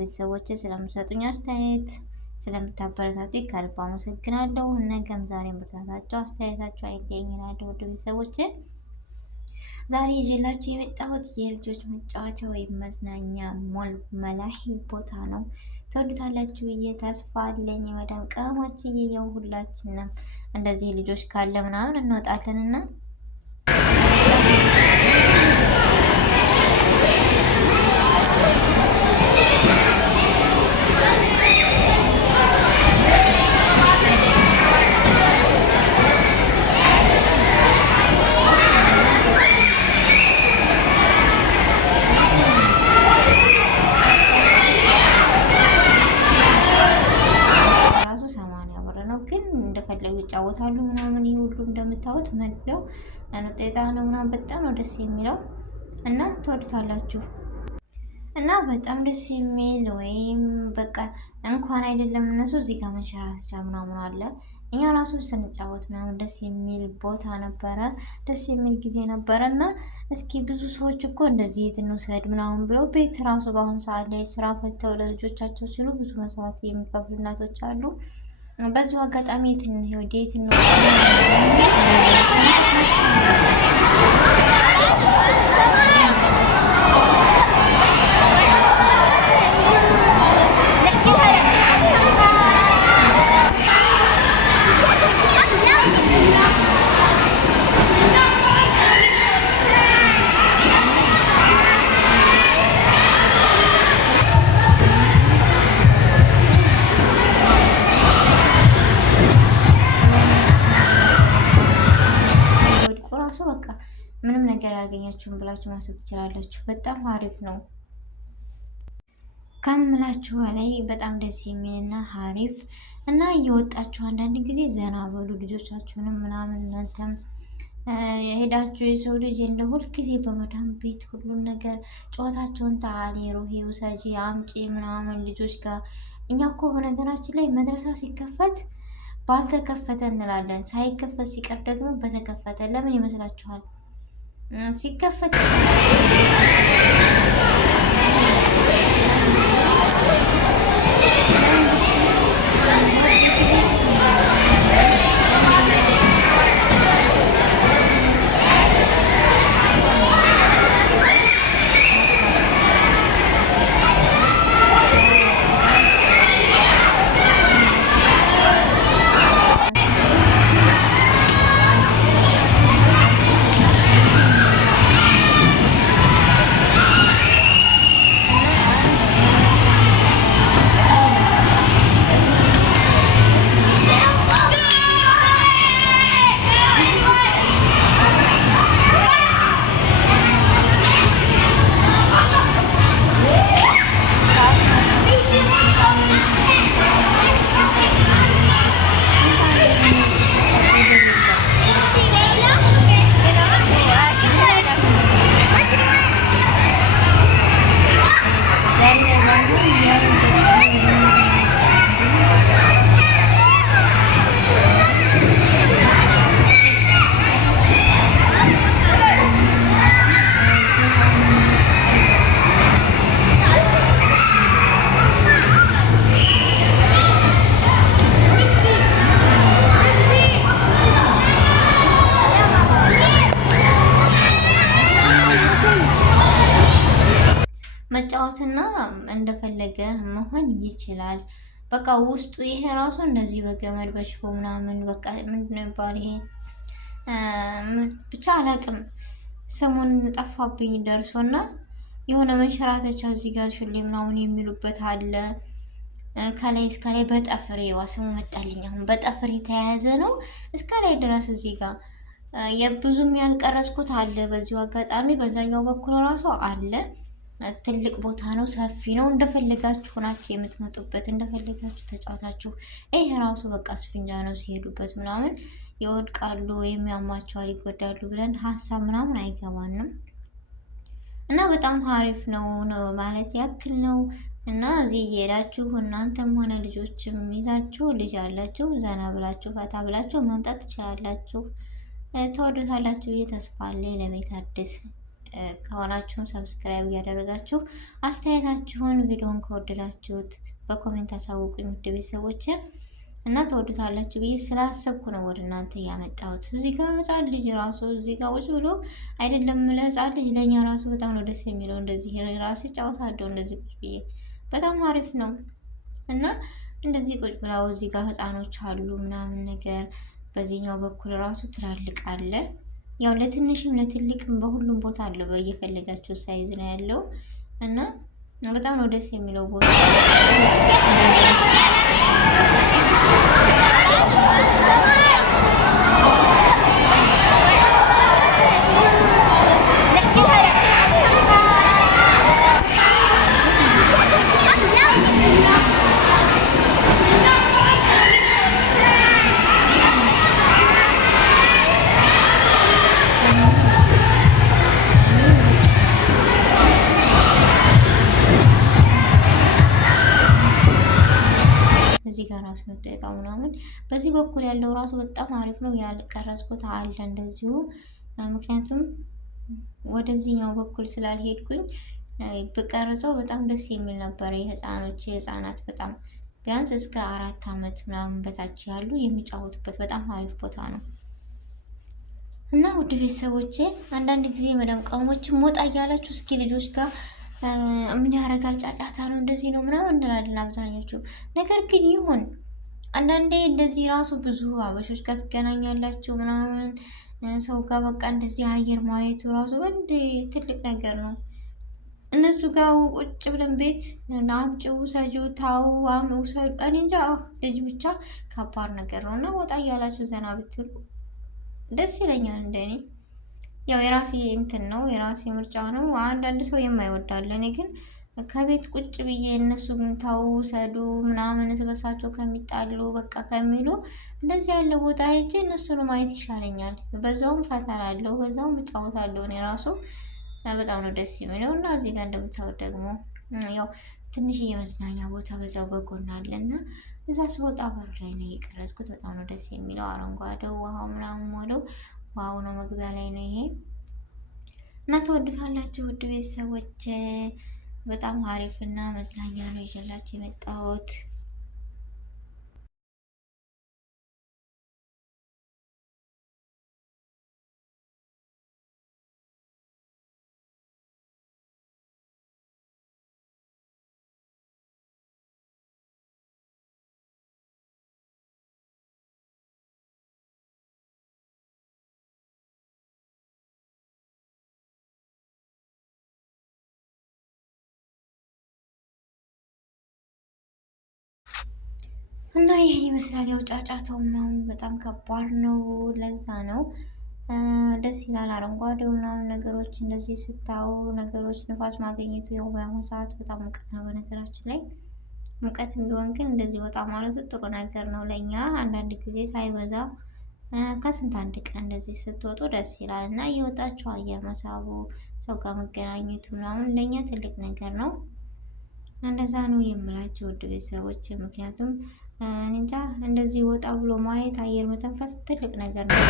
ቤተሰቦች ስለምሰጡኝ አስተያየት ስለምታበረታቱኝ ከልብ አመሰግናለሁ። ነገም ዛሬም ብርታታችሁ አስተያየታችሁ አይለየኝ እላለሁ። ውድ ቤተሰቦች ዛሬ ይዤላችሁ የመጣሁት የልጆች መጫወቻ ወይም መዝናኛ ሞል መላሂ ቦታ ነው። ተወዱታላችሁ ብዬ ተስፋ አለኝ። መዳም ቀመሞች እየየው ሁላችንም እንደዚህ ልጆች ካለ ምናምን እንወጣለንና ግን እንደፈለጉ ይጫወታሉ ምናምን። ይሄ ሁሉ እንደምታዩት መግቢያው አንጤታ ነው ምናምን በጣም ነው ደስ የሚለው እና ትወዱታላችሁ። እና በጣም ደስ የሚል ወይም በቃ እንኳን አይደለም እነሱ እዚህ ጋር መንሸራተቻ ምናምን አለ። እኛ ራሱ ስንጫወት ምናምን ደስ የሚል ቦታ ነበረ፣ ደስ የሚል ጊዜ ነበረ። እና እስኪ ብዙ ሰዎች እኮ እንደዚህ የት እንውሰድ ምናምን ብለው ቤት ራሱ በአሁኑ ሰዓት ላይ ስራ ፈተው ለልጆቻቸው ሲሉ ብዙ መስዋዕት የሚከፍሉ እናቶች አሉ። በዚሁ አጋጣሚ የት ነው በቃ ምንም ነገር ያገኛችሁን ብላችሁ ማሰብ ትችላላችሁ። በጣም አሪፍ ነው ከምላችሁ በላይ በጣም ደስ የሚልና አሪፍ እና እየወጣችሁ አንዳንድ ጊዜ ዘና በሉ ልጆቻችሁንም ምናምን። እናንተም ሄዳችሁ የሰው ልጅ እንደ ሁል ጊዜ በመዳም ቤት ሁሉን ነገር ጨዋታቸውን ታሊ ሩሂ ውሰጂ አምጪ ምናምን ልጆች ጋር። እኛ እኮ በነገራችን ላይ መድረሳ ሲከፈት ባልተከፈተ እንላለን፣ ሳይከፈት ሲቀር ደግሞ በተከፈተ። ለምን ይመስላችኋል? ሲከፈት መጫወትና እንደፈለገ መሆን ይችላል። በቃ ውስጡ ይሄ ራሱ እንደዚህ በገመድ በሽቦ ምናምን በቃ ምንድነው ይባል ይሄ ብቻ አላቅም ስሙን ጠፋብኝ። ደርሶና የሆነ መንሸራተቻ እዚህ ጋር ሹሌ ምናምን የሚሉበት አለ። ከላይ እስከ ላይ በጠፍር ስሙ መጣልኝ። አሁን በጠፍር የተያያዘ ነው እስከ ላይ ድረስ እዚህ ጋር የብዙም ያልቀረጽኩት አለ። በዚሁ አጋጣሚ በዛኛው በኩል ራሱ አለ። ትልቅ ቦታ ነው፣ ሰፊ ነው። እንደፈለጋችሁ ሆናችሁ የምትመጡበት እንደፈለጋችሁ ተጫውታችሁ። ይሄ ራሱ በቃ ስፍንጃ ነው። ሲሄዱበት ምናምን ይወድቃሉ ወይም ያማቸዋል፣ ይጎዳሉ ብለን ሀሳብ ምናምን አይገባንም። እና በጣም አሪፍ ነው ማለት ያክል ነው። እና እዚህ እየሄዳችሁ እናንተም ሆነ ልጆችም ይዛችሁ ልጅ ያላችሁ ዘና ብላችሁ ፈታ ብላችሁ መምጣት ትችላላችሁ። ተወዱታላችሁ ብዬ ተስፋ አለኝ። ለቤት አዲስ ከሆናችሁም ሰብስክራይብ እያደረጋችሁ አስተያየታችሁን ቪዲዮን ከወደዳችሁት በኮሜንት አሳውቁኝ ውድ ቤተሰቦች እና ተወዱታላችሁ ብዬ ስላሰብኩ ነው ወደ እናንተ ያመጣሁት። እዚህ ጋር ህፃን ልጅ ራሱ እዚህ ጋር ቁጭ ብሎ አይደለም ለህፃን ልጅ ለእኛ ራሱ በጣም ነው ደስ የሚለው። እንደዚህ ራሴ ጫወታለሁ እንደዚህ ቁጭ ብዬ በጣም አሪፍ ነው እና እንደዚህ ቁጭ ብለው እዚህ ጋር ህፃኖች አሉ ምናምን ነገር በዚህኛው በኩል ራሱ ትላልቅ አለ። ያው ለትንሽም ለትልቅም በሁሉም ቦታ አለው በየፈለጋችሁ ሳይዝ ነው ያለው እና በጣም ነው ደስ የሚለው ቦታ። እዚህ ጋር ራሱ መጠየቃው ምናምን በዚህ በኩል ያለው ራሱ በጣም አሪፍ ነው። ያልቀረጽኩት አለ እንደዚሁ ምክንያቱም ወደዚህኛው በኩል ስላልሄድኩኝ በቀረጸው በጣም ደስ የሚል ነበር። የህፃናት በጣም ቢያንስ እስከ 4 ዓመት ምናምን በታች ያሉ የሚጫወቱበት በጣም አሪፍ ቦታ ነው እና ውድ ቤተሰቦቼ አንዳንድ ጊዜ መዳም ቀሞችን ሞጣ እያላችሁ እስኪ ልጆች ጋር ምን ያደርጋል ጫጫታ ነው እንደዚህ ነው ምናምን እንላለን አብዛኞቹ። ነገር ግን ይሁን አንዳንዴ እንደዚህ ራሱ ብዙ አበሾች ጋር ትገናኛላችሁ ምናምን ሰው ጋር በቃ እንደዚህ አየር ማየቱ ራሱ ወንድ ትልቅ ነገር ነው። እነሱ ጋር ቁጭ ብለን ቤት አምጪው ሰጂው ታው ውሰዱ እኔ እንጃ ልጅ ብቻ ከባድ ነገር ነው እና ወጣ እያላችሁ ዘና ብትሉ ደስ ይለኛል እንደኔ። ያው የራሴ እንትን ነው የራሴ ምርጫ ነው። አንዳንድ ሰው የማይወዳል። እኔ ግን ከቤት ቁጭ ብዬ እነሱ ግን ተው ሰዱ ምናምን ስበሳቸው ከሚጣሉ በቃ ከሚሉ እንደዚህ ያለ ቦታ ሄጄ እነሱን ማየት ይሻለኛል። በዛውም ፈታላለሁ፣ በዛውም እጫወታለሁ። እኔ ራሱ በጣም ነው ደስ የሚለው እና እዚህ ጋር እንደምታዩት ደግሞ ያው ትንሽ የመዝናኛ ቦታ በዛው በጎን አለ እና እዛ ስወጣ በር ላይ ነው የቀረጽኩት። በጣም ነው ደስ የሚለው አረንጓዴው ውሃው ምናምን ሞለው ዋው ነው። መግቢያ ላይ ነው ይሄ እና ተወዱታላችሁ ውድ ቤተሰቦች። በጣም አሪፍ እና መዝናኛ ነው ይዤላችሁ የመጣሁት። እና ይሄን ይመስላል። ያው ጫጫታው ምናምን በጣም ከባድ ነው። ለዛ ነው ደስ ይላል። አረንጓዴው ምናምን ነገሮች እንደዚህ ስታዩ ነገሮች ንፋስ ማግኘቱ ያው በአሁኑ ሰዓት በጣም ሙቀት ነው። በነገራችን ላይ ሙቀትም ቢሆን ግን እንደዚህ ወጣ ማለቱ ጥሩ ነገር ነው ለእኛ። አንዳንድ ጊዜ ሳይበዛ ከስንት አንድ ቀን እንደዚህ ስትወጡ ደስ ይላል እና እየወጣችሁ አየር መሳቡ ሰው ጋር መገናኘቱ ምናምን ለእኛ ትልቅ ነገር ነው። እንደዛ ነው የምላችሁ ውድ ቤተሰቦች። ምክንያቱም እንጃ እንደዚህ ወጣ ብሎ ማየት አየር መተንፈስ ትልቅ ነገር ነው።